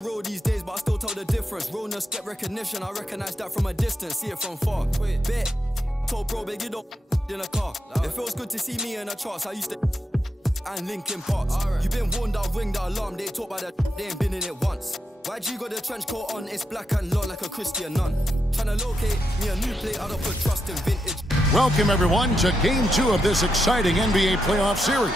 Roll these days, but I still tell the difference. Realness get recognition, I recognize that from a distance, see it from far. Wait, bet. Told bro, big, you don't in a car. It feels good to see me in the charts. I used to and Linkin Parks. You been warned, I'll ring the alarm. They talk about that, they ain't been in it once. YG got the trench coat on, it's black and long like a Christian nun. Tryna locate me a new plate, I don't put trust in vintage. Welcome everyone to Game 2 of this exciting NBA playoff series.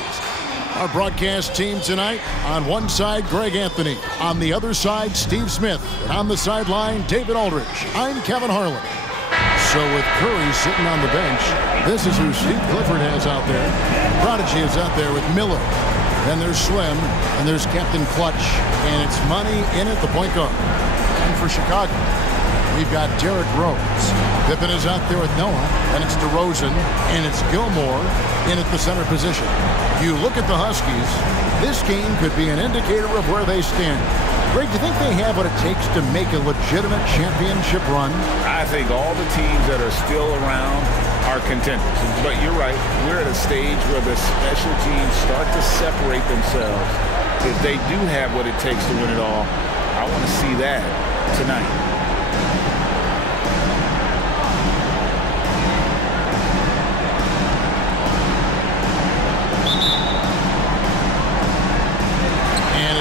Our broadcast team tonight, on one side, Greg Anthony. On the other side, Steve Smith. And on the sideline, David Aldridge. I'm Kevin Harlan. So with Curry sitting on the bench, this is who Steve Clifford has out there. Prodigy is out there with Miller. Then there's Slim, and there's Captain Clutch. And it's money in at the point guard. And for Chicago, we've got Derrick Rose. Pippen is out there with Noah, and it's DeRozan, and it's Gilmore in at the center position. You look at the Huskies, this game could be an indicator of where they stand. Greg, do you think they have what it takes to make a legitimate championship run? I think all the teams that are still around are contenders. But you're right, we're at a stage where the special teams start to separate themselves. If they do have what it takes to win it all, I want to see that tonight.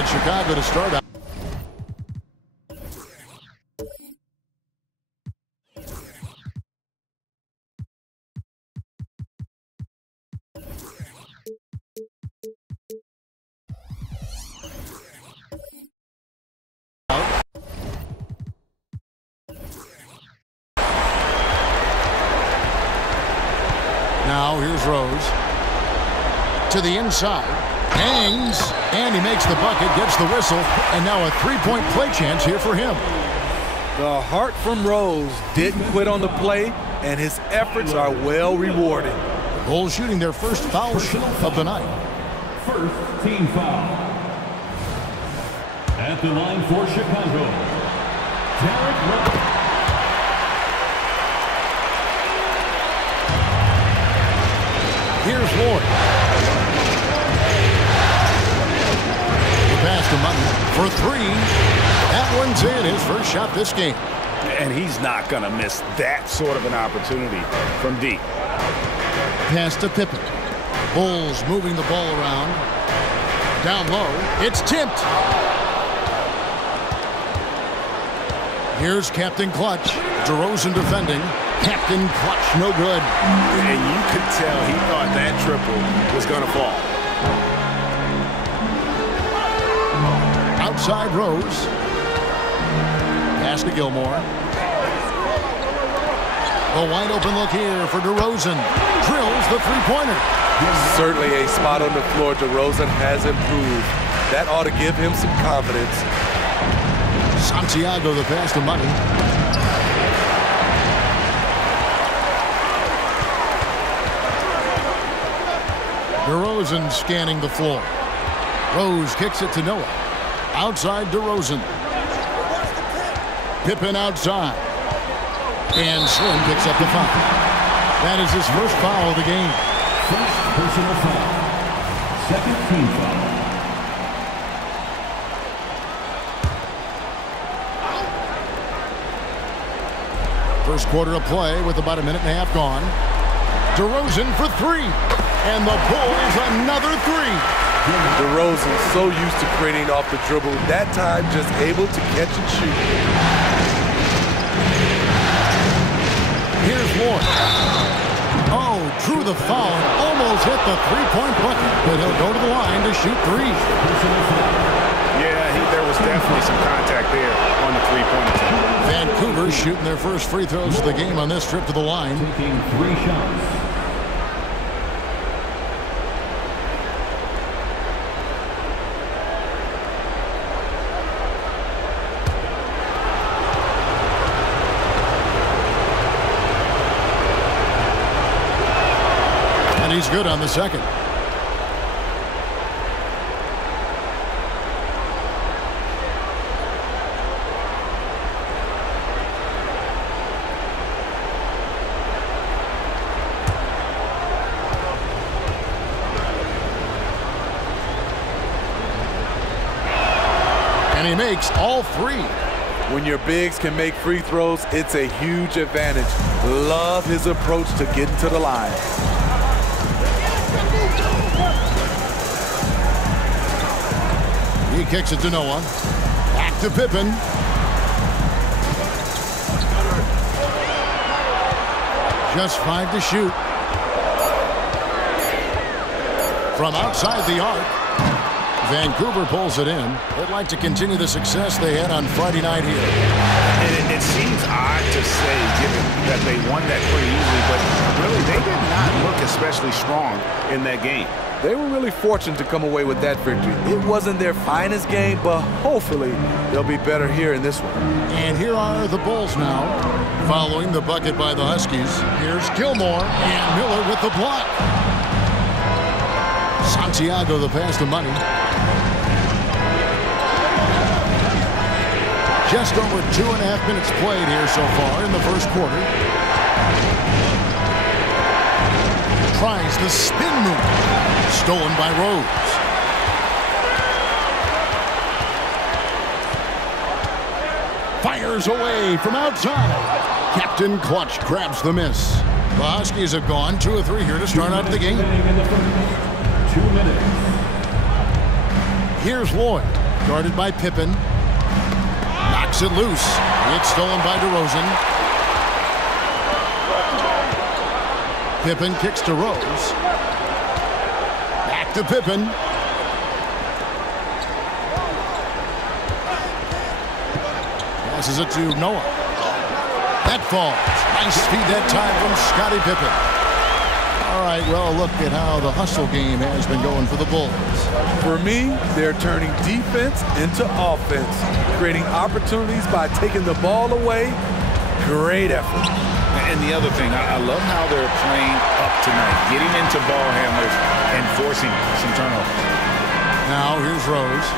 Chicago to start out. Now here's Rose to the inside. Hangs, and he makes the bucket, gets the whistle, and now a three-point play chance here for him. The heart from Rose didn't quit on the play, and his efforts are well rewarded. Bulls shooting their first foul of the night. First team foul. At the line for Chicago, Derrick Rose. Here's Ward. Pass to Money for three. That one's in, his first shot this game. And he's not going to miss that sort of an opportunity from deep. Pass to Pippen. Bulls moving the ball around. Down low. It's tipped. Here's Captain Clutch. DeRozan defending. Captain Clutch, no good. And you could tell he thought that triple was going to fall. Outside Rose. Pass to Gilmore. A wide open look here for DeRozan. Drills the three-pointer. Certainly a spot on the floor. DeRozan has improved. That ought to give him some confidence. Santiago the pass to Money. DeRozan scanning the floor. Rose kicks it to Noah. Outside DeRozan. Pippen outside. And Slim picks up the foul. That is his first foul of the game. First personal foul. Second team foul. First quarter of play with about a minute and a half gone. DeRozan for three. And the pull is another three. DeRozan so used to creating off the dribble, that time just able to catch and shoot. Here's Ward. Oh, drew the foul, almost hit the three-point bucket, but he'll go to the line to shoot three. Yeah, there was definitely some contact there on the three-point attempt. Vancouver shooting their first free throws of the game on this trip to the line. Taking 3 shots. He's good on the second. And he makes all three. When your bigs can make free throws, it's a huge advantage. Love his approach to getting to the line. He kicks it to Noah. Back to Pippen. Just 5 to shoot. From outside the arc, Vancouver pulls it in. They'd like to continue the success they had on Friday night here. And it seems odd to say, given that they won that pretty easily, but really they did not look especially strong in that game. They were really fortunate to come away with that victory. It wasn't their finest game, but hopefully they'll be better here in this one. And here are the Bulls now, following the bucket by the Huskies. Here's Gilmore and Miller with the block. Santiago the pass to Money. Just over 2.5 minutes played here so far in the first quarter. Tries the spin move. Stolen by Rose. Fires away from outside. Captain Clutch grabs the miss. The Huskies have gone 2 of 3 here to start out the game. 2 minutes. Here's Lloyd, guarded by Pippen. Knocks it loose. It's stolen by DeRozan. Pippen kicks to Rose. Back to Pippen. Passes it to Noah. That falls. Nice feed that time from Scottie Pippen. All right, well, look at how the hustle game has been going for the Bulls. For me, they're turning defense into offense, creating opportunities by taking the ball away. Great effort. And the other thing, I love how they're playing up tonight, getting into ball handlers and forcing some turnovers. Now here's Rose.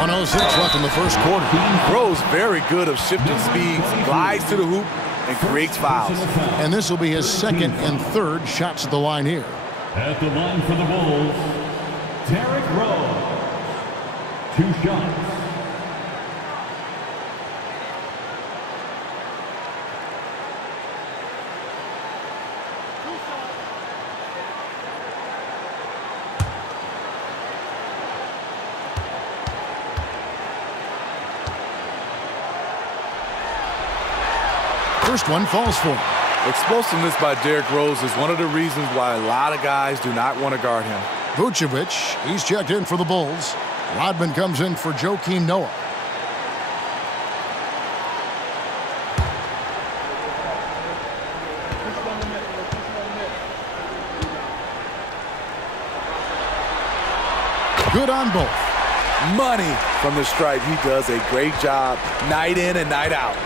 1:06 left in the first quarter. Rose very good of shifting speeds, glides to the hoop, and creates fouls. And this will be his second and third shots at the line here. At the line for the Bulls, Derrick Rose. 2 shots. First one falls for him. Explosiveness by Derrick Rose is one of the reasons why a lot of guys do not want to guard him. Vucevic, he's checked in for the Bulls. Rodman comes in for Joakim Noah. Good on both. Money from the stripe. He does a great job night in and night out.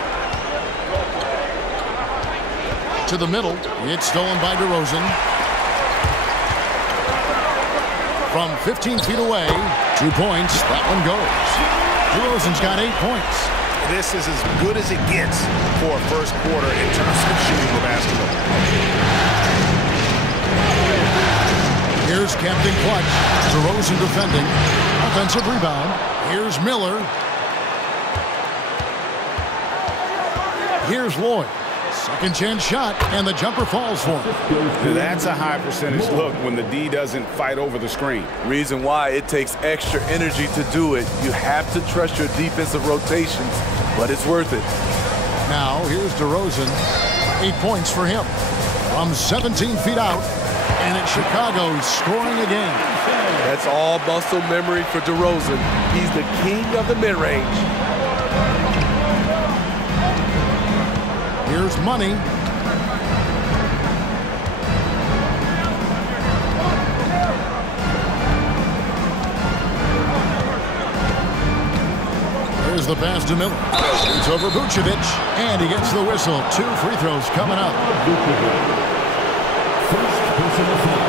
To the middle. It's stolen by DeRozan. From 15 feet away, 2 points. That one goes. DeRozan's got 8 points. This is as good as it gets for a first quarter in terms of shooting the basketball. Here's Captain Clutch. DeRozan defending. Offensive rebound. Here's Miller. Here's Lloyd. Second chance shot, and the jumper falls for him. That's a high percentage look when the D doesn't fight over the screen. Reason why it takes extra energy to do it. You have to trust your defensive rotations, but it's worth it. Now, here's DeRozan. 8 points for him. From 17 feet out, and it's Chicago scoring again. That's all muscle memory for DeRozan. He's the king of the mid-range. Here's Money. Here's the pass to Miller. It's over Vucevic, and he gets the whistle. 2 free throws coming up. First personal foul.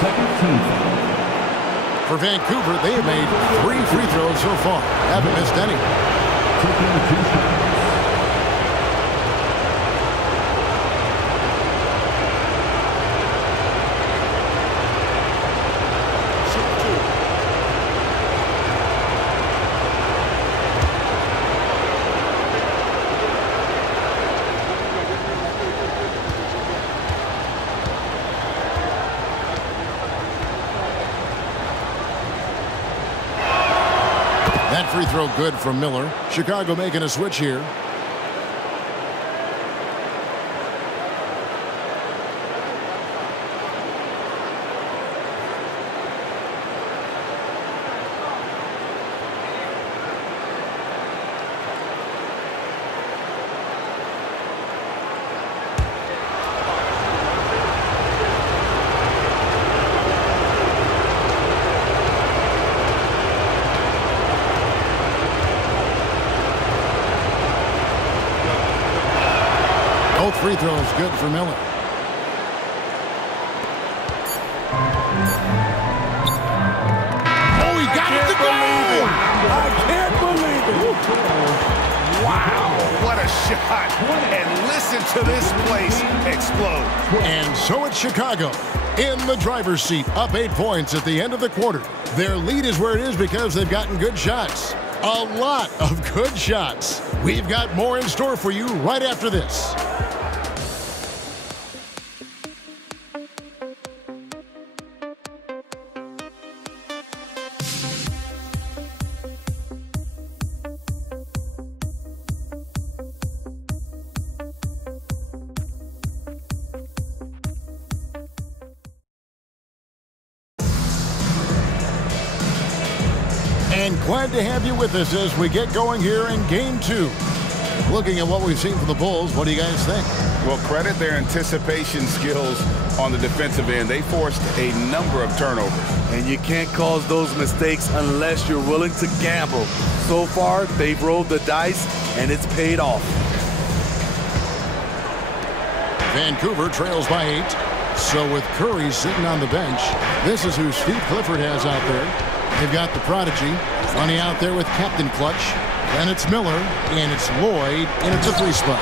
Second team foul. For Vancouver, they have made 3 free throws so far. Haven't missed any. Taking 2 shots. That free throw good from Miller. Chicago making a switch here. Both free throws good for Miller. Oh, he got it to go! I can't believe it! Wow, what a shot. And listen to this place explode. And so it's Chicago in the driver's seat, up 8 points at the end of the quarter. Their lead is where it is because they've gotten good shots. A lot of good shots. We've got more in store for you right after this. And glad to have you with us as we get going here in Game 2. Looking at what we've seen from the Bulls, what do you guys think? Well, credit their anticipation skills on the defensive end. They forced a number of turnovers. And you can't cause those mistakes unless you're willing to gamble. So far, they've rolled the dice, and it's paid off. Vancouver trails by 8. So with Curry sitting on the bench, this is who Steve Clifford has out there. They've got the prodigy, Money out there with Captain Clutch. Then it's Miller, and it's Lloyd, and it's a free spot.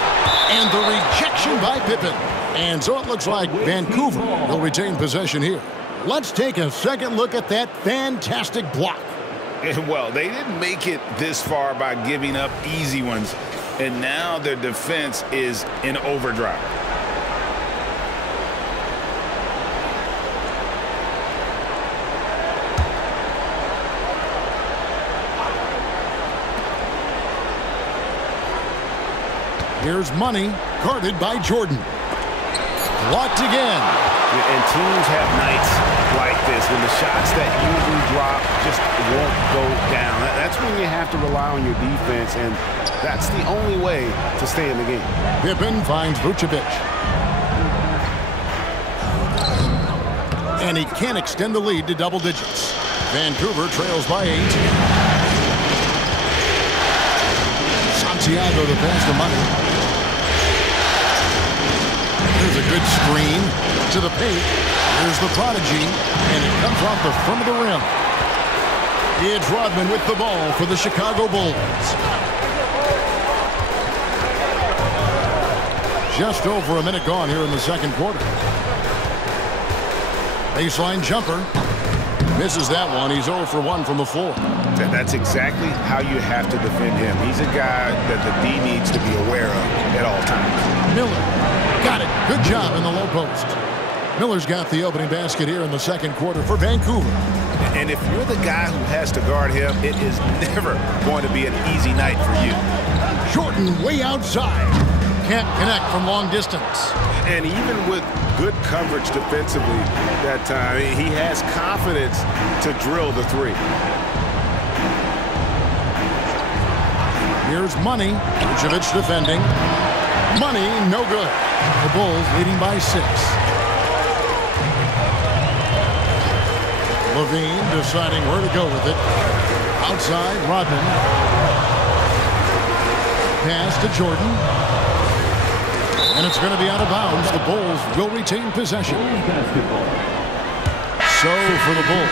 And the rejection by Pippen. And so it looks like Vancouver will retain possession here. Let's take a second look at that fantastic block. Well, they didn't make it this far by giving up easy ones, and now their defense is in overdrive. Here's Money, guarded by Jordan. Blocked again. And teams have nights like this when the shots that usually drop just won't go down. That's when you have to rely on your defense, and that's the only way to stay in the game. Pippen finds Vucevic. And he can't extend the lead to double digits. Vancouver trails by 8. Santiago the pass to Money. Here's a good screen to the paint. Here's the prodigy, and it comes off the front of the rim. It's Rodman with the ball for the Chicago Bulls. Just over a minute gone here in the second quarter. Baseline jumper. Misses that one. He's 0 for 1 from the floor. That's exactly how you have to defend him. He's a guy that the D needs to be aware of at all times. Miller. Got it. Good job in the low post. Miller's got the opening basket here in the second quarter for Vancouver. And if you're the guy who has to guard him, it is never going to be an easy night for you. Jordan way outside. Can't connect from long distance. And even with good coverage defensively that time, he has confidence to drill the three. Here's Money. Vucevic defending. Money, no good. The Bulls leading by 6. Levine deciding where to go with it. Outside, Rodman. Pass to Jordan. And it's going to be out of bounds. The Bulls will retain possession. So for the Bulls,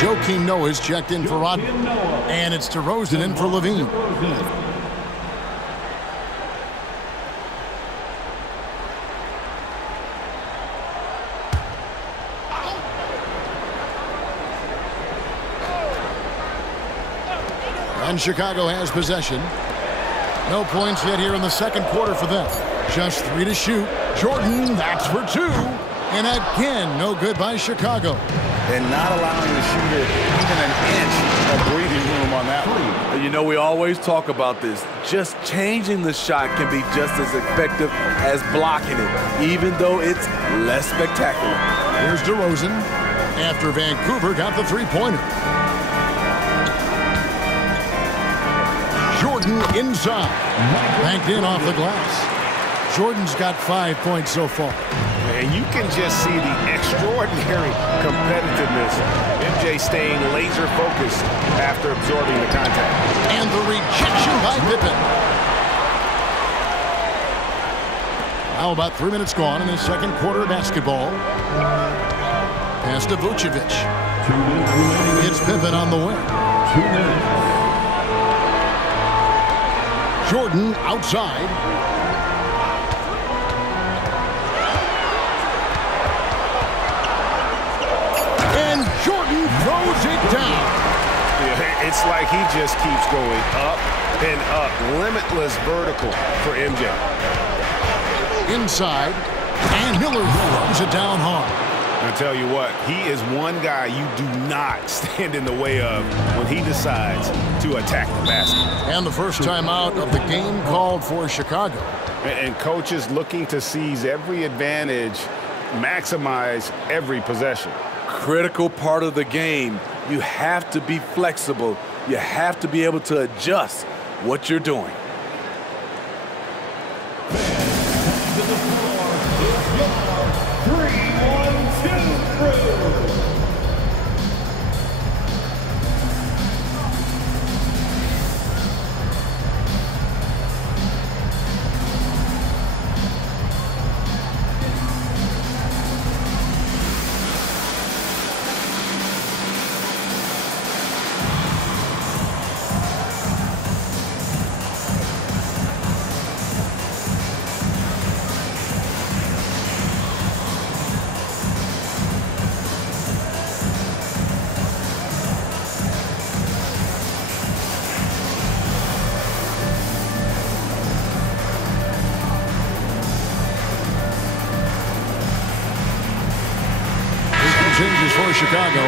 Joakim Noah's checked in for Rodman. And it's DeRozan in for Levine. And Chicago has possession. No points yet here in the second quarter for them. Just 3 to shoot. Jordan, that's for 2. And again, no good by Chicago. And not allowing the shooter even an inch of breathing room on that one. you know, we always talk about this. Just changing the shot can be just as effective as blocking it, even though it's less spectacular. Here's DeRozan after Vancouver got the three-pointer. Jordan inside. Banked in off the glass. Jordan's got 5 points so far. And you can just see the extraordinary competitiveness. MJ staying laser focused after absorbing the contact. And the rejection by Pippen. Now about 3 minutes gone in the second quarter of basketball. Pass to Vucevic. 2 minutes remaining. It's Pippen on the wing. 2 minutes. Jordan outside. And Jordan throws it down. Yeah, it's like he just keeps going up and up. Limitless vertical for MJ. Inside. And Miller throws it down hard. I tell you what, he is one guy you do not stand in the way of when he decides to attack the basket. And the first time out of the game called for Chicago. And coaches looking to seize every advantage, maximize every possession. Critical part of the game. You have to be flexible. You have to be able to adjust what you're doing. To the floor is your 3-1-2 crew. Changes for Chicago.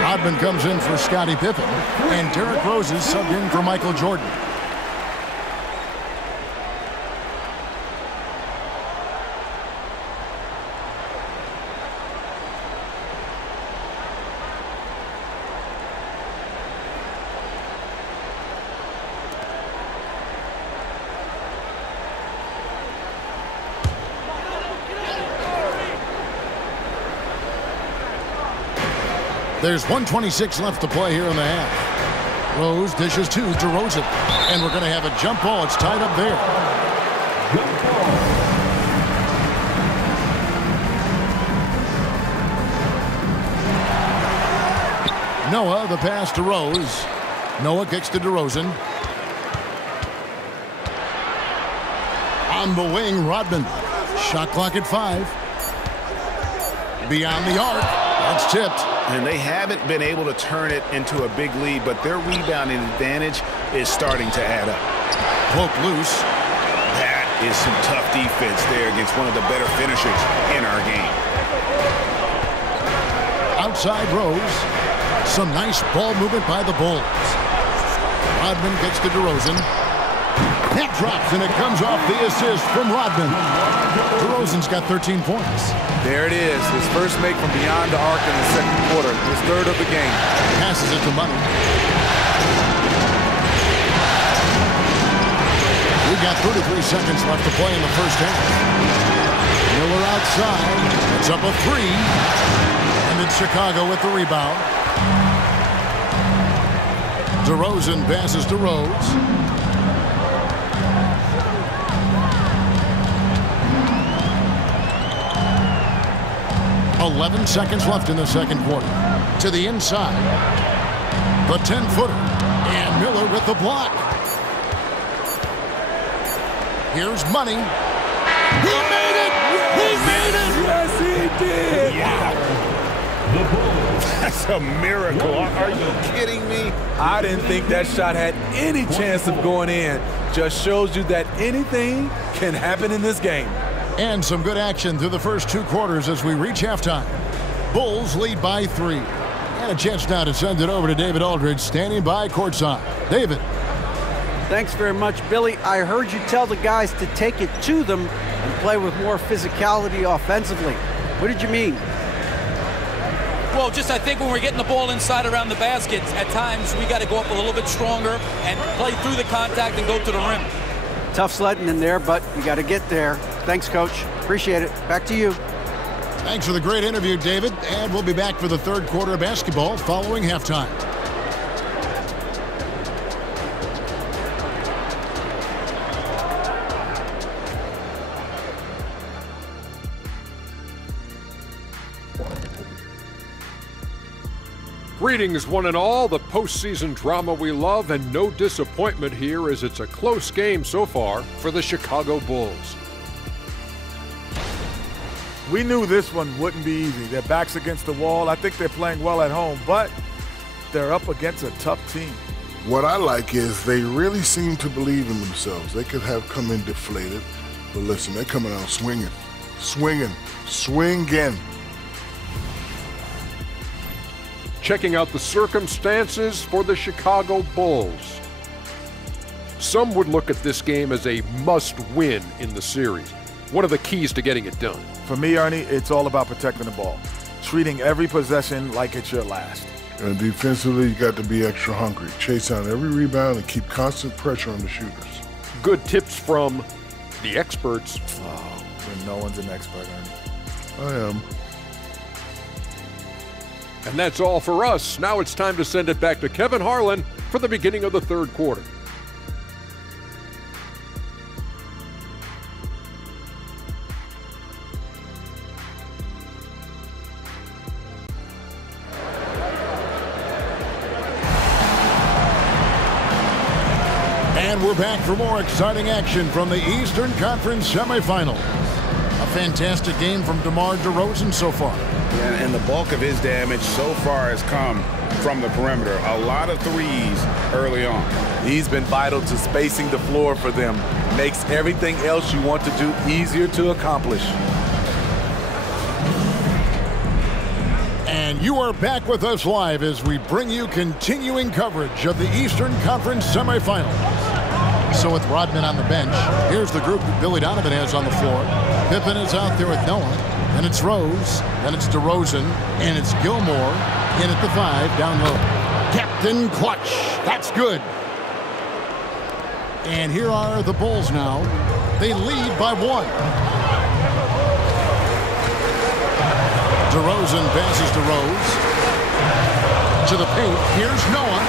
Rodman comes in for Scottie Pippen. And Derrick Rose is subbed in for Michael Jordan. There's 1:26 left to play here in the half. Rose dishes to DeRozan. And we're going to have a jump ball. It's tied up there. Noah, the pass to Rose. Noah kicks to DeRozan. On the wing, Rodman. Shot clock at 5. Beyond the arc. That's tipped. And they haven't been able to turn it into a big lead, but their rebounding advantage is starting to add up. Poke loose. That is some tough defense there against one of the better finishers in our game. Outside Rose. Some nice ball movement by the Bulls. Rodman gets to DeRozan. That drops, and it comes off the assist from Rodman. DeRozan's got 13 points. There it is, his first make from beyond the arc in the second quarter, his third of the game. Passes it to Money. We've got 33 seconds left to play in the first half. Miller outside. It's up a 3. And it's Chicago with the rebound. DeRozan passes to Rose. 11 seconds left in the second quarter. To the inside. The 10-footer. And Miller with the block. Here's Money. He made it! He made it! Yes, he did! Yeah. The Bulls. That's a miracle. Are you kidding me? I didn't think that shot had any chance of going in. Just shows you that anything can happen in this game. And some good action through the first 2 quarters as we reach halftime. Bulls lead by 3. And a chance now to send it over to David Aldridge, standing by courtside. David. Thanks very much, Billy. I heard you tell the guys to take it to them and play with more physicality offensively. What did you mean? Well, just I think when we're getting the ball inside around the basket, at times we got to go up a little bit stronger and play through the contact and go to the rim. Tough sledding in there, but you got to get there. Thanks, Coach. Appreciate it. Back to you. Thanks for the great interview, David. And we'll be back for the third quarter of basketball following halftime. Greetings, one and all. The postseason drama we love, and no disappointment here as it's a close game so far for the Chicago Bulls. We knew this one wouldn't be easy. Their backs against the wall. I think they're playing well at home, but they're up against a tough team. What I like is they really seem to believe in themselves. They could have come in deflated, but listen, they're coming out swinging, swinging. Checking out the circumstances for the Chicago Bulls. Some would look at this game as a must-win in the series. One of the keys to getting it done. For me, Ernie, it's all about protecting the ball. Treating every possession like it's your last. And defensively, you got to be extra hungry. Chase down every rebound and keep constant pressure on the shooters. Good tips from the experts. Oh, but no one's an expert, Ernie. I am. And that's all for us. Now it's time to send it back to Kevin Harlan for the beginning of the third quarter. And we're back for more exciting action from the Eastern Conference Semifinals. A fantastic game from DeMar DeRozan so far. And the bulk of his damage so far has come from the perimeter. A lot of threes early on. He's been vital to spacing the floor for them. Makes everything else you want to do easier to accomplish. And you are back with us live as we bring you continuing coverage of the Eastern Conference Semifinals. So with Rodman on the bench, here's the group that Billy Donovan has on the floor. Pippen is out there with Noah. Then it's Rose. Then it's DeRozan. And it's Gilmore in at the 5 down low. Captain Clutch. That's good. And here are the Bulls now. They lead by 1. DeRozan passes to Rose. To the paint. Here's Noah.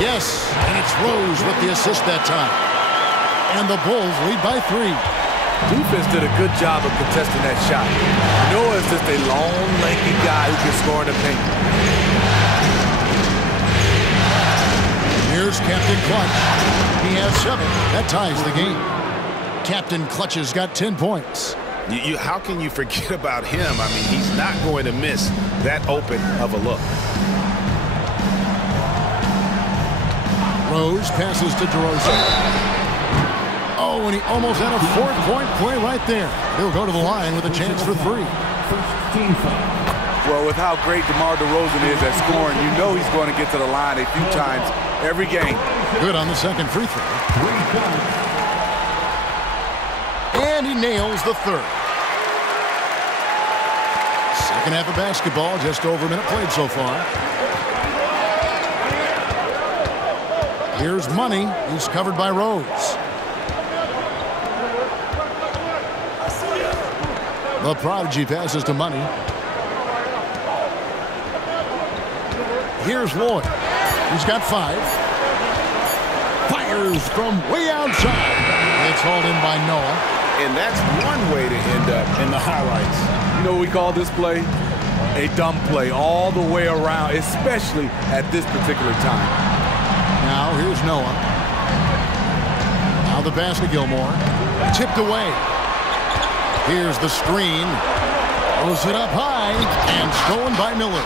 Yes, and it's Rose with the assist that time. And the Bulls lead by 3. Defense did a good job of contesting that shot. Noah is just a long, lanky guy who can score in the paint. Here's Captain Clutch. He has 7. That ties the game. Captain Clutch has got 10 points. How can you forget about him? I mean, he's not going to miss that open of a look. Rose passes to DeRozan. Oh, and he almost had a 4-point play right there. He'll go to the line with a chance for 3. Well, with how great DeMar DeRozan is at scoring, you know he's going to get to the line a few times every game. Good on the second free throw. And he nails the 3rd. Second half of basketball, just over a minute played so far. Here's Money. He's covered by Rose. The Prodigy passes to Money. Here's Lloyd. He's got 5. Fires from way outside. It's hauled in by Noah. And that's one way to end up in the highlights. You know what we call this play? A dumb play all the way around, especially at this particular time. Now here's Noah. Now the pass to Gilmore. Tipped away. Here's the screen. Throws it up high and stolen by Miller.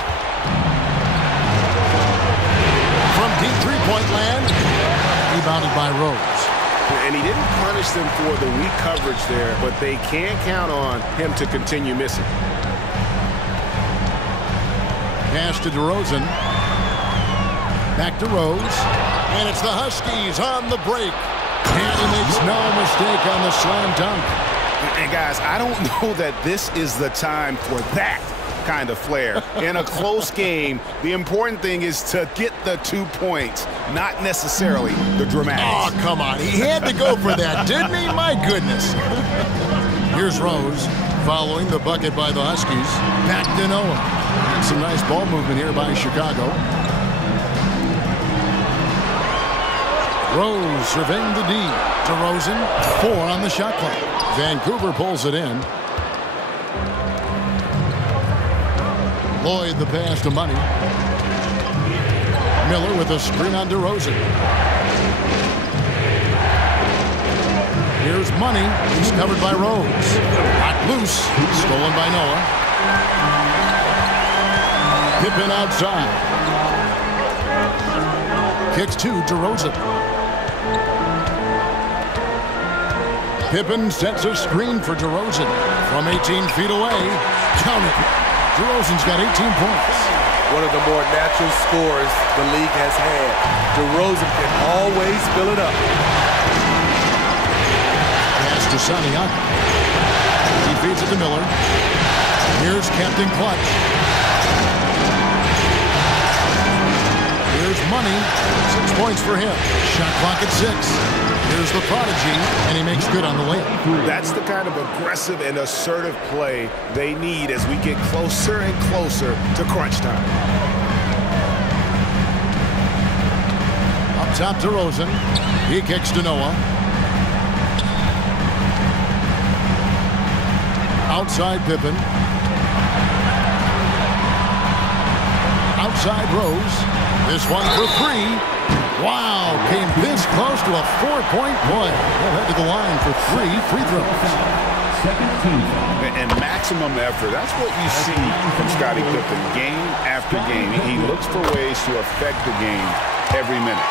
From deep three-point land. Rebounded by Rose. And he didn't punish them for the weak coverage there, but they can count on him to continue missing. Pass to DeRozan. Back to Rose. And it's the Huskies on the break. And he makes no mistake on the slam dunk. And guys, I don't know that this is the time for that kind of flair. In a close game, the important thing is to get the 2 points, not necessarily the dramatics. Oh, come on. He had to go for that, didn't he? My goodness. Here's Rose following the bucket by the Huskies. Back to Noah. Some nice ball movement here by Chicago. Rose surveying the D. DeRozan, 4 on the shot clock. Vancouver pulls it in. Lloyd the pass to Money. Miller with a screen on DeRozan. Here's Money. He's covered by Rose. Knocked loose. Stolen by Noah. Pippen outside. Kicks to DeRozan. Pippen sets a screen for DeRozan from 18 feet away. Count it. DeRozan's got 18 points. One of the more natural scorers the league has had. DeRozan can always fill it up. Pass to Santiago. He feeds it to Miller. Here's Captain Clutch. Here's Money. 6 points for him. Shot clock at 6. Here's the prodigy, and he makes good on the layup. That's the kind of aggressive and assertive play they need as we get closer and closer to crunch time. Up top to Rosen. He kicks to Noah. Outside Pippen. Outside Rose. This one for 3. Wow, came this close to a 4-point play. He'll head to the line for 3 free throws. And maximum effort. That's what you see from Scottie Pippen game after game. He looks for ways to affect the game every minute.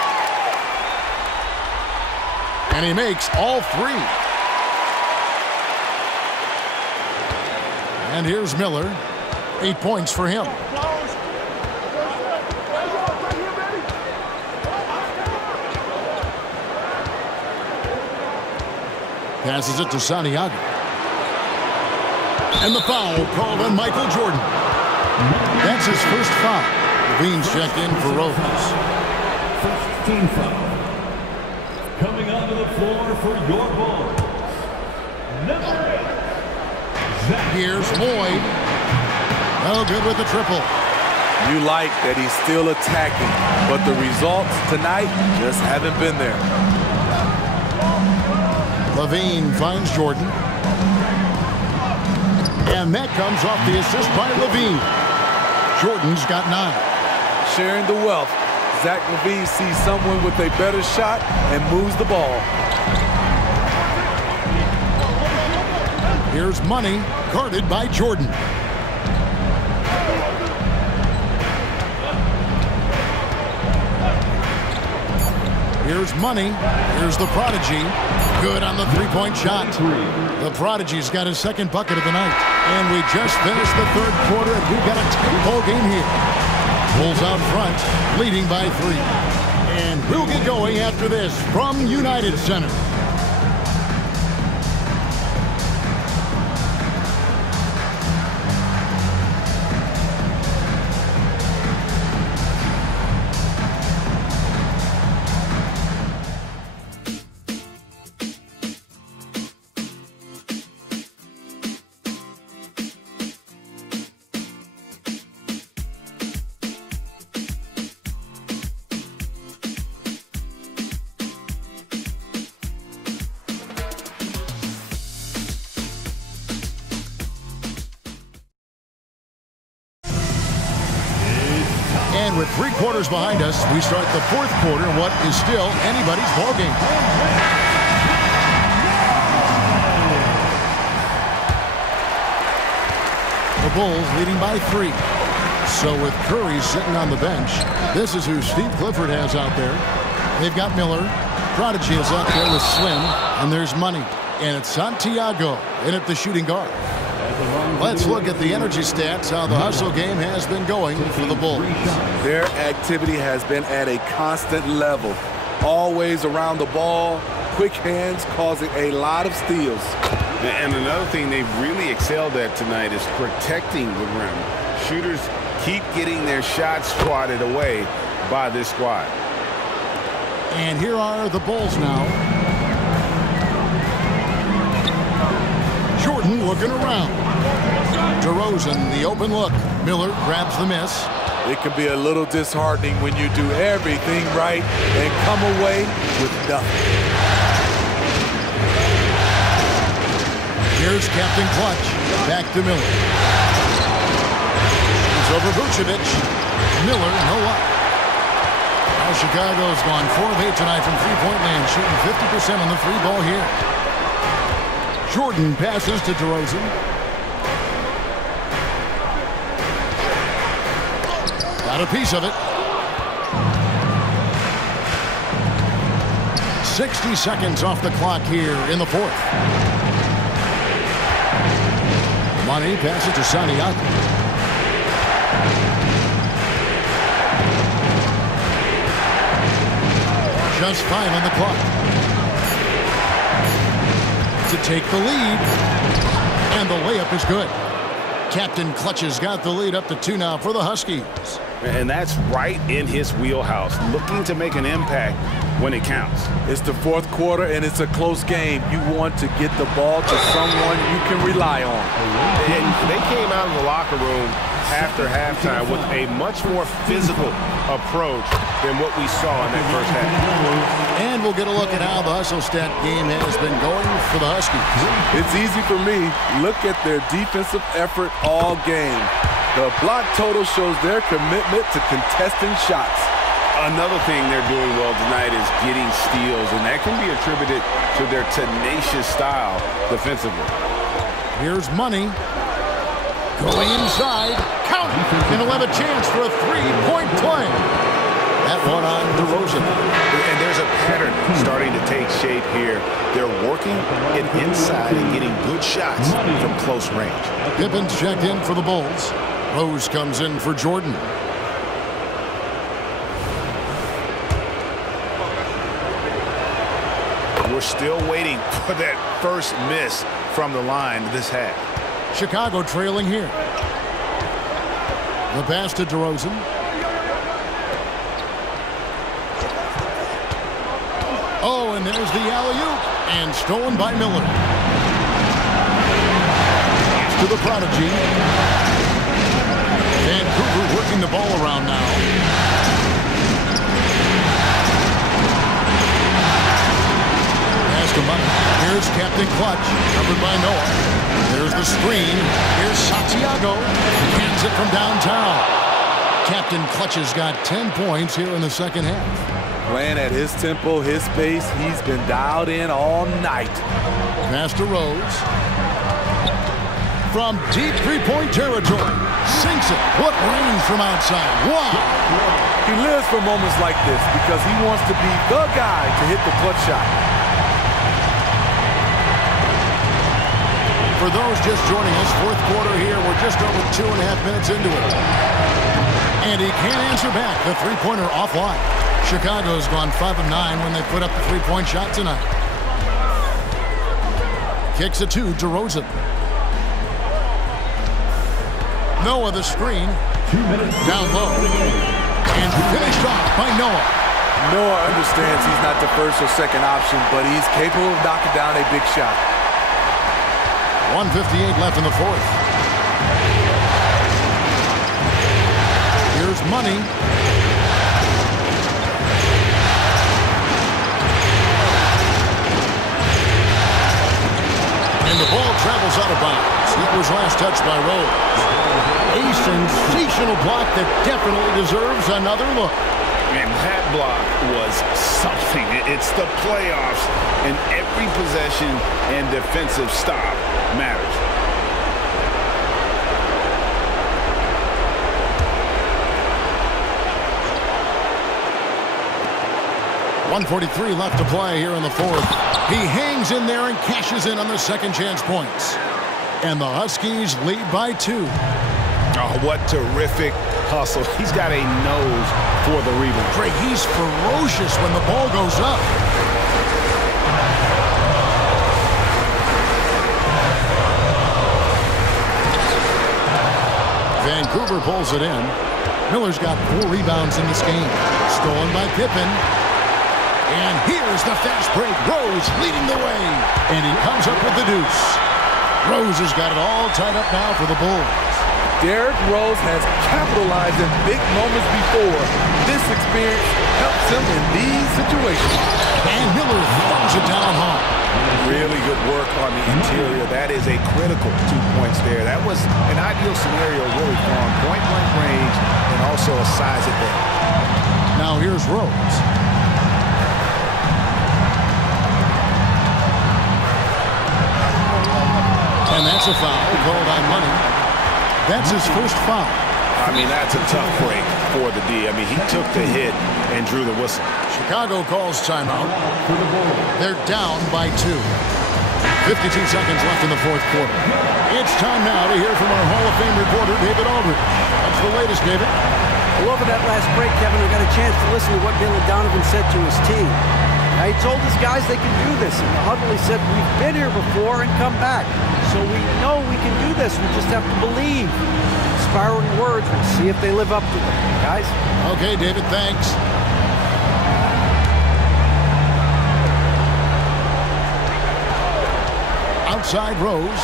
And he makes all 3. And here's Miller. 8 points for him. Passes it to Santiago. And the foul called on Michael Jordan. That's his first foul. Levine's checked in for Rose. First team foul. Coming onto the floor for your Bulls. Number 8. Here's Lloyd. Oh, good with the triple. You like that he's still attacking, but the results tonight just haven't been there. Levine finds Jordan. And that comes off the assist by Levine. Jordan's got 9. Sharing the wealth. Zach Levine sees someone with a better shot and moves the ball. Here's Money, guarded by Jordan. Here's Money. Here's the prodigy. Good on the 3-point shot. The prodigy's got his second bucket of the night. And we just finished the 3rd quarter, and we've got a tight ball game here. Bulls out front, leading by 3. And we'll get going after this from United Center. And with 3 quarters behind us, we start the 4th quarter in what is still anybody's ballgame. The Bulls leading by 3. So with Curry sitting on the bench, this is who Steve Clifford has out there. They've got Miller. Prodigy is out there with Slim. And there's Money. And it's Santiago in at the shooting guard. Let's look at the energy stats, how the hustle game has been going for the Bulls. Their activity has been at a constant level. Always around the ball, quick hands causing a lot of steals. And another thing they've really excelled at tonight is protecting the rim. Shooters keep getting their shots swatted away by this squad. And here are the Bulls now. Jordan looking around. DeRozan, the open look. Miller grabs the miss. It can be a little disheartening when you do everything right and come away with nothing. Here's Captain Clutch. Back to Miller. It's over Vucevic. Miller, no luck. Now Chicago's gone 4 of 8 tonight from three-point land, shooting 50% on the three ball here. Jordan passes to DeRozan. Got a piece of it. 60 seconds off the clock here in the fourth. Money passes to Santiago. Just 5 on the clock. To take the lead. And the layup is good. Captain Clutch has got the lead up to 2 now for the Huskies. And that's right in his wheelhouse, looking to make an impact when it counts. It's the fourth quarter, and it's a close game. You want to get the ball to someone you can rely on. And they came out of the locker room after halftime with a much more physical approach than what we saw in that first half. And we'll get a look at how the hustle stat game has been going for the Huskies. It's easy for me. Look at their defensive effort all game. The block total shows their commitment to contesting shots. Another thing they're doing well tonight is getting steals, and that can be attributed to their tenacious style defensively. Here's Money. Going inside. Count. And he'll have a chance for a three-point play. That one on DeRozan. And there's a pattern starting to take shape here. They're working it inside and getting good shots from close range. Pippen's checked in for the Bulls. Rose comes in for Jordan. We're still waiting for that first miss from the line this half. Chicago trailing here. The pass to DeRozan. Oh, and there's the alley-oop. And stolen by Miller. Pass to the prodigy. Vancouver working the ball around now. Pass to Money. Here's Captain Clutch, covered by Noah. There's the screen. Here's Santiago. Hands it from downtown. Captain Clutch has got 10 points here in the second half. Playing at his tempo, his pace. He's been dialed in all night. Pass to Rose. From deep three-point territory. Sinks it. What range from outside. Wow. He lives for moments like this because he wants to be the guy to hit the clutch shot. For those just joining us, fourth quarter here. We're just over 2.5 minutes into it. And he can't answer back. The three-pointer offline. Chicago's gone 5 of 9 when they put up the three-point shot tonight. Kicks it to DeRozan. Noah the screen. 2 minutes. Down low. And finished off by Noah. Noah understands he's not the first or second option, but he's capable of knocking down a big shot. 1:58 left in the fourth. Here's Money. And the ball travels out of bounds. It was last touched by Rose. A sensational block that definitely deserves another look. And that block was something. It's the playoffs, and every possession and defensive stop matters. .143 left to play here in the fourth. He hangs in there and cashes in on the second chance points. And the Huskies lead by 2. Oh, what terrific hustle. He's got a nose for the rebound. Greg, he's ferocious when the ball goes up. Vancouver pulls it in. Miller's got 4 rebounds in this game. Stolen by Pippen. And here's the fast break. Rose leading the way. And he comes up with the deuce. Rose has got it all tied up now for the Bulls. Derrick Rose has capitalized in big moments before. This experience helps him in these situations. And Miller throws it down hard. Really good work on the interior. That is a critical 2 points there. That was an ideal scenario really for him. Point-blank range and also a size advantage. Now here's Rose. And that's a foul called on Money. That's his first foul. I mean, that's a tough break for the D. I mean, he took the hit and drew the whistle. Chicago calls timeout. They're down by 2. 52 seconds left in the fourth quarter. It's time now to hear from our Hall of Fame reporter, David Aldridge. What's the latest, David? Well, over that last break, Kevin, I got a chance to listen to what Dylan Donovan said to his team. Now, he told his guys they can do this. In the huddle, he said, we've been here before and come back. So we know we can do this. We just have to believe. Inspiring words. We'll see if they live up to them, guys. Okay, David, thanks. Outside Rose.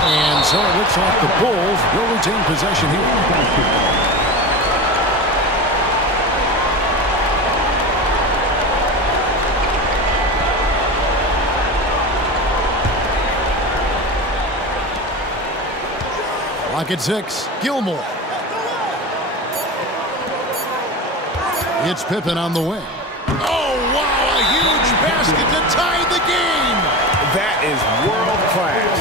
And so it looks like the Bulls will retain possession here. Clock at 6. Gilmore. It's Pippen on the wing. Oh, wow, a huge basket to tie the game. That is world-class.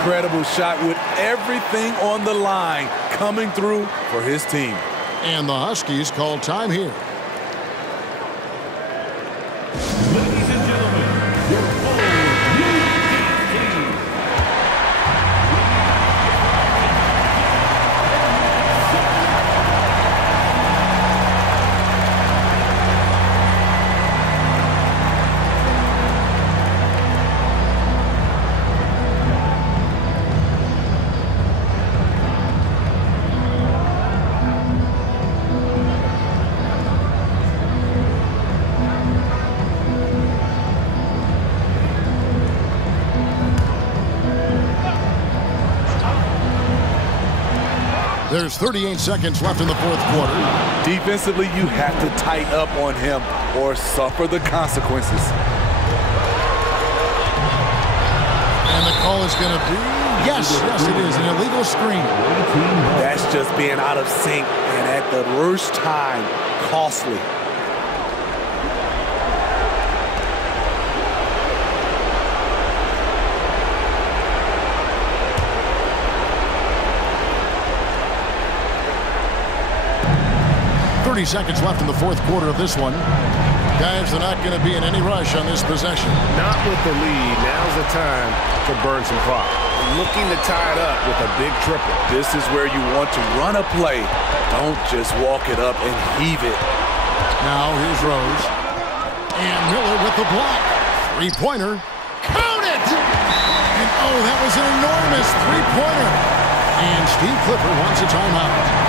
Incredible shot with everything on the line coming through for his team. And the Huskies call time here. Ladies and gentlemen, your Bulls team. There's 38 seconds left in the fourth quarter. Defensively, you have to tighten up on him or suffer the consequences. And the call is going to be, yes, it is, an illegal screen. That's just being out of sync and at the worst time, costly. Seconds left in the fourth quarter of this one. Guys, they're not going to be in any rush on this possession. Not with the lead. Now's the time to burn some clock. Looking to tie it up with a big triple. This is where you want to run a play. Don't just walk it up and heave it. Now here's Rose. And Miller with the block. Three-pointer. Count it! And oh, that was an enormous three-pointer. And Steve Clifford wants a timeout.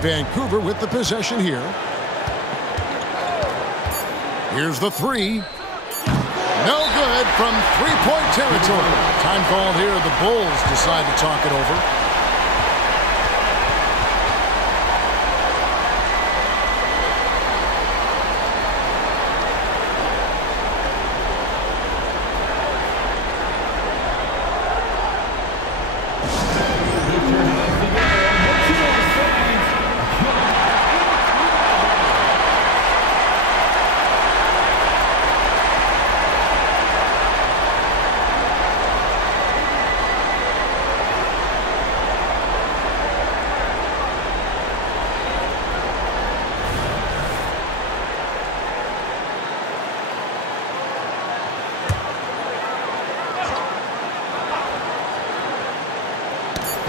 Vancouver with the possession here. Here's the three. No good from three-point territory. Time called here. The Bulls decide to talk it over.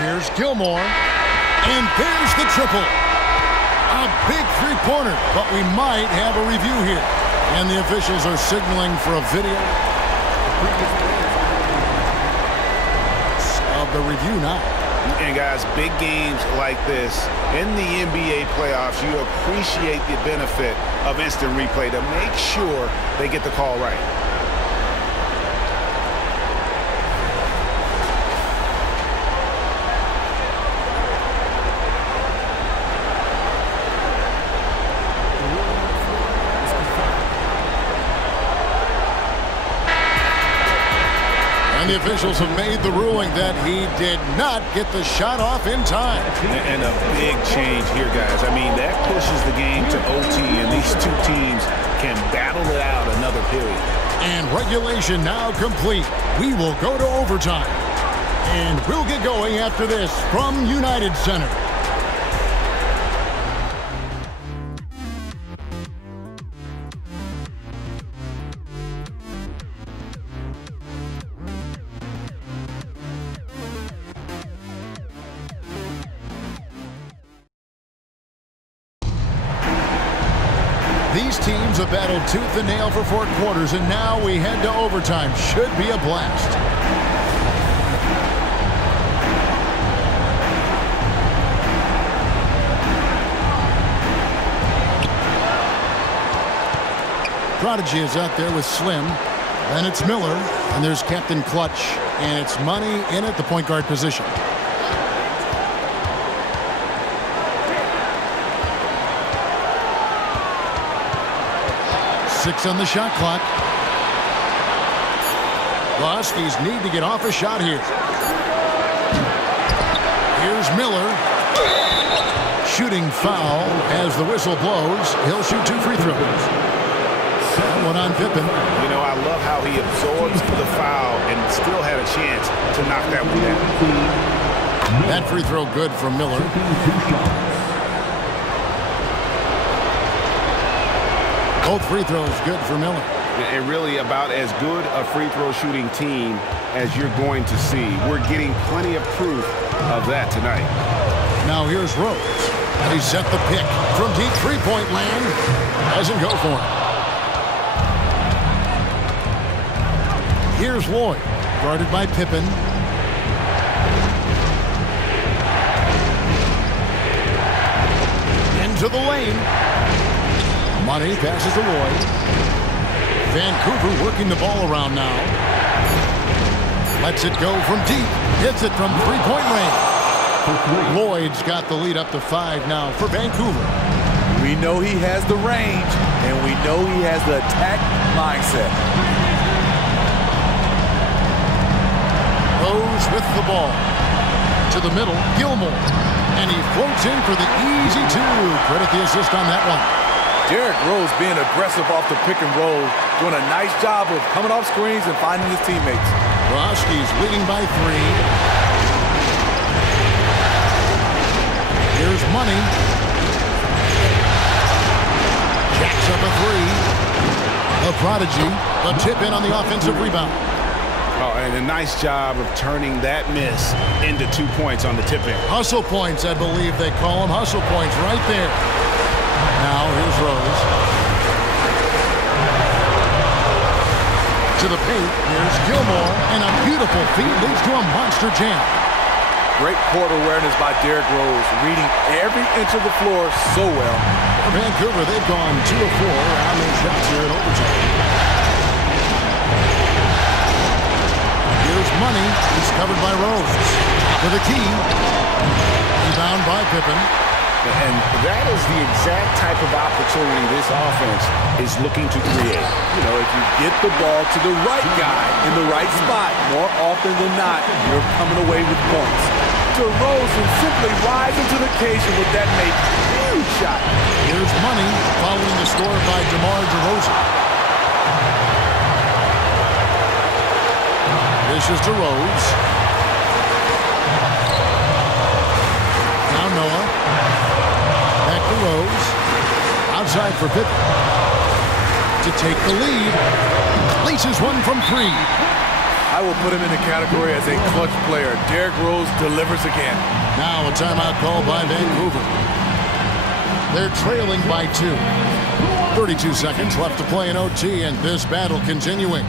Here's Gilmore. And there's the triple. A big three-pointer, but we might have a review here. And the officials are signaling for a video of the review now. And guys, big games like this in the NBA playoffs, you appreciate the benefit of instant replay to make sure they get the call right. And the officials have made the ruling that he did not get the shot off in time. And a big change here, guys. I mean, that pushes the game to OT, and these two teams can battle it out another period. And regulation now complete. We will go to overtime. And we'll get going after this from United Center. These teams have battled tooth and nail for 4 quarters, and now we head to overtime. Should be a blast. Prodigy is out there with Slim. Then it's Miller, and there's Captain Clutch, and it's Money in at the point guard position. Six on the shot clock. The Huskies need to get off a shot here. Here's Miller. Shooting foul as the whistle blows. He'll shoot 2 free throws. That one on Pippen. You know, I love how he absorbs the foul and still had a chance to knock that one down. That free throw good from Miller. Both free throws good for Miller. And really about as good a free throw shooting team as you're going to see. We're getting plenty of proof of that tonight. Now here's Rose. They set the pick from deep three-point land. Doesn't go for it. Here's Lloyd, guarded by Pippen. Into the lane. Money passes to Lloyd. Vancouver working the ball around now. Lets it go from deep. Hits it from three-point range. Lloyd's got the lead up to 5 now for Vancouver. We know he has the range, and we know he has the attack mindset. Rose with the ball. To the middle, Gilmore. And he floats in for the easy 2. Credit the assist on that one. Derrick Rose being aggressive off the pick and roll, doing a nice job of coming off screens and finding his teammates. The Huskies leading by 3. Here's Money. Jacks up a 3. The Prodigy, the tip in on the offensive rebound. Oh, and a nice job of turning that miss into 2 points on the tip in. Hustle points, I believe they call them. Hustle points right there. Now here's Rose. To the paint, here's Gilmore, and a beautiful feed leads to a monster jam. Great court awareness by Derrick Rose, reading every inch of the floor so well. For Vancouver, they've gone 2 of 4 on their shots here in overtime. Here's Money. He's covered by Rose. For the key. Rebound by Pippen. And that is the exact type of opportunity this offense is looking to create. You know, if you get the ball to the right guy in the right spot, more often than not, you're coming away with points. DeRozan simply rising to the occasion with that made huge shot. Here's Money following the score by DeMar DeRozan. This is DeRozan. Now Noah. Back to Rose. Outside for Pippen. To take the lead. Laces one from 3. I will put him in the category as a clutch player. Derrick Rose delivers again. Now a timeout call by Vancouver. They're trailing by 2. 32 seconds left to play in OT, and this battle continuing.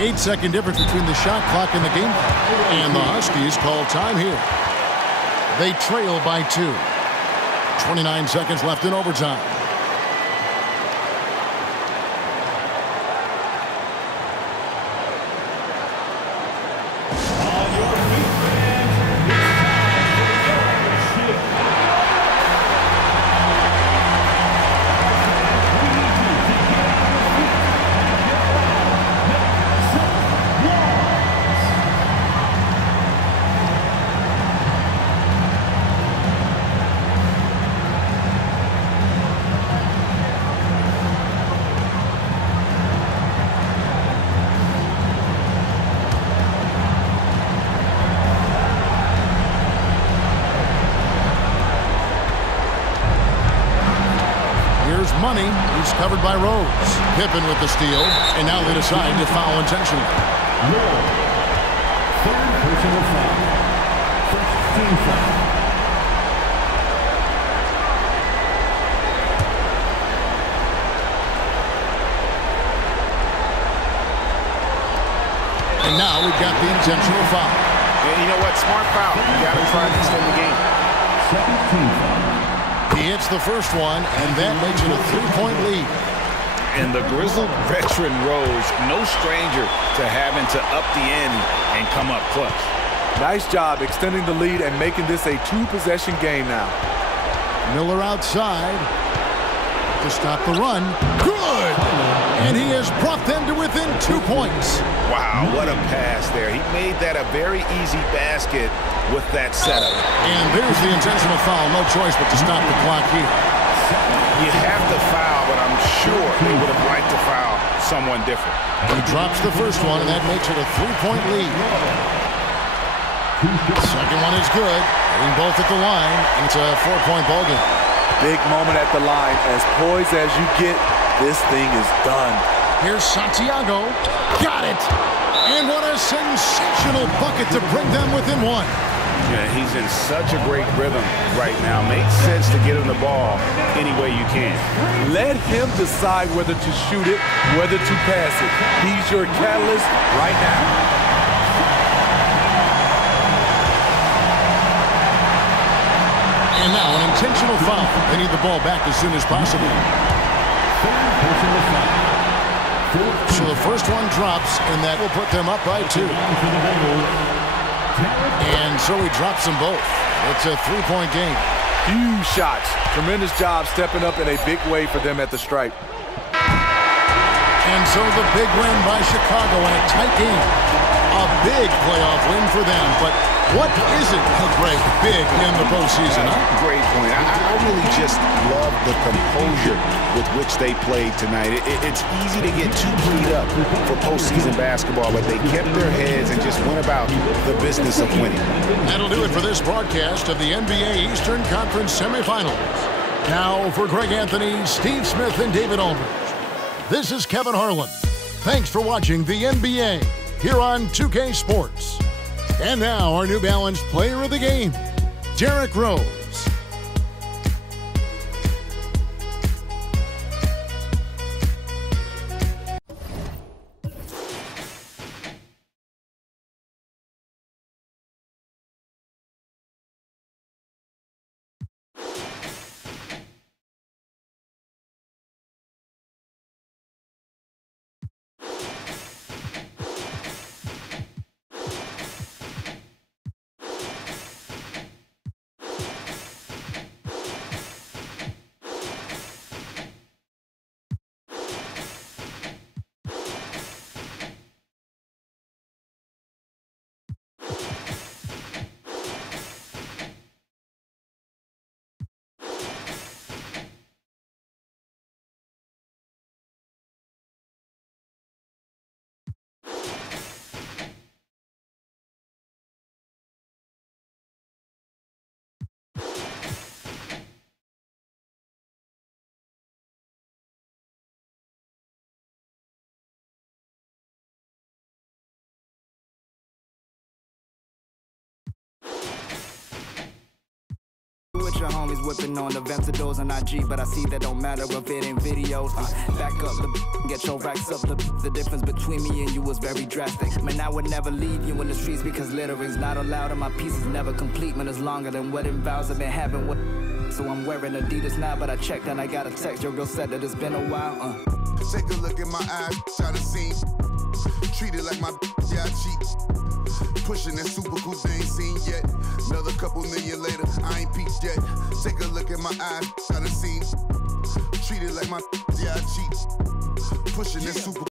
Eight-second difference between the shot clock and the game clock. And the Huskies call time here. They trail by 2. 29 seconds left in overtime. Money, who's covered by Rose. Pippen with the steal, and now they decide to foul intentionally. Third personal foul. First team foul. And now we've got the intentional foul. And you know what? Smart foul. You got to try to extend the game. Second team foul. He hits the first one, and that makes it a 3-point lead. And the grizzled veteran Rose, no stranger to having to up the ante and come up clutch. Nice job extending the lead and making this a 2-possession game now. Miller outside to stop the run. Good! And he has brought them to within 2 points. Wow, what a pass there. He made that a very easy basket with that setup. And there's the intentional foul. No choice but to stop the clock here. You have to foul, but I'm sure they would have liked to foul someone different. He drops the first one, and that makes it a 3-point lead. Second one is good. Hitting both at the line, and it's a 4-point ball game. Big moment at the line. As poised as you get, this thing is done. Here's Santiago. Got it! And what a sensational bucket to bring them within 1. Yeah, he's in such a great rhythm right now. Makes sense to get him the ball any way you can. Let him decide whether to shoot it, whether to pass it. He's your catalyst right now. And now an intentional foul. They need the ball back as soon as possible. Third personal foul. So the first one drops, and that will put them up by 2. And so he drops them both. It's a 3-point game. Huge shots. Tremendous job stepping up in a big way for them at the stripe. And so the big win by Chicago in a tight game. A big playoff win for them. But what isn't a great big in the postseason? Huh? Great point. I really just love the composure with which they played tonight. It's easy to get too keyed up for postseason basketball, but they kept their heads and just went about the business of winning. That'll do it for this broadcast of the NBA Eastern Conference Semifinals. Now for Greg Anthony, Steve Smith, and David Aldridge. This is Kevin Harlan. Thanks for watching the NBA here on 2K Sports. And now our New Balance Player of the Game, Derrick Rose. your homies whipping on the Ventadors on IG, but I see that don't matter if it ain't videos. Back up the get your racks up. The difference between me and you was very drastic. Man, I would never leave you in the streets because littering's not allowed and my piece is never complete. Man, it's longer than wedding vows I've been having with. So I'm wearing Adidas now, but I checked and I got a text. Your girl said that it's been a while. Take a look at my eyes, I done seen. Treated like my yeah, I cheat. Pushing that super cool they ain't seen yet. Another couple million later, I ain't peaked yet. Take a look at my eyes, I done seen. Treated like my yeah, I cheat. Pushing that super